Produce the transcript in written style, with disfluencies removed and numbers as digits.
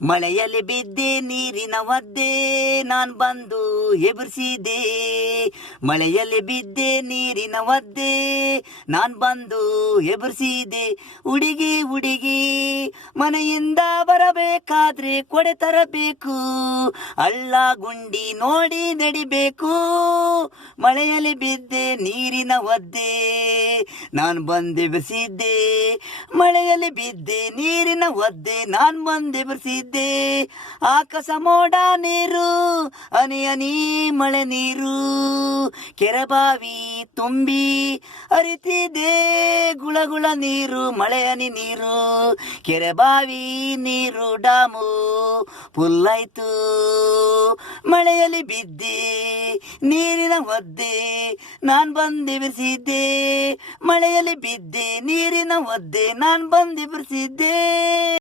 ಮಳೆಯಲ್ಲಿ ಬಿದ್ದೆ ನೀರಿನ ಒದ್ದೆ ನಾನ್ ಬಂದು ಎಬರಿಸಿದೆ. ಮಳೆಯಲ್ಲಿ ಬಿದ್ದೆ ನೀರಿನ ಒದ್ದೆ ನಾನ್ ಬಂದು ಎಬರಿಸಿದೆ. ಹುಡುಗಿ ಹುಡುಗಿ ಮನೆಯಿಂದ ಬರಬೇಕಾದ್ರೆ ಕೊಡೆ ತರಬೇಕು, ಹಳ್ಳ ಗುಂಡಿ ನೋಡಿ ನಡಿಬೇಕು. ಮಳೆಯಲ್ಲಿ ಬಿದ್ದೆ ನೀರಿನ ಒದ್ದೆ ನಾನ್ ಬಂದೆಬರಿಸಿದ್ದೆ. ಮಳೆಯಲ್ಲಿ ಬಿದ್ದೆ ನೀರಿನ ಒದ್ದೆ ನಾನ್ ಬಂದೆಬರಿಸಿದ್ದೆ. ಆಕಾಶ ಮೋಡ ನೀರು ಹನಿ ಹನಿ ಮಳೆ ನೀರು ಕೆರೆಬಾವಿ ತುಂಬಿ ಹರಿತಿದೆ. ಗುಳಗುಳ ನೀರು ಮಳೆ ಹನಿ ನೀರು ಕೆರೆಬಾವಿ ನೀರು ಡಾಮು ಫುಲ್ಲಾಯ್ತು. ಮಳೆಯಲ್ಲಿ ಬಿದ್ದೆ ನೀರಿನ ಒದ್ದೆ ನಾನ್ ಬಂದೆಬರಿಸಿದ್ದೆ. ಮಳೆಯಲ್ಲಿ ಬಿದ್ದೆ ನೀರಿನ ಒದ್ದೆ ನಾನ್ ಬಂದೆಬರಿಸಿದ್ದೆ.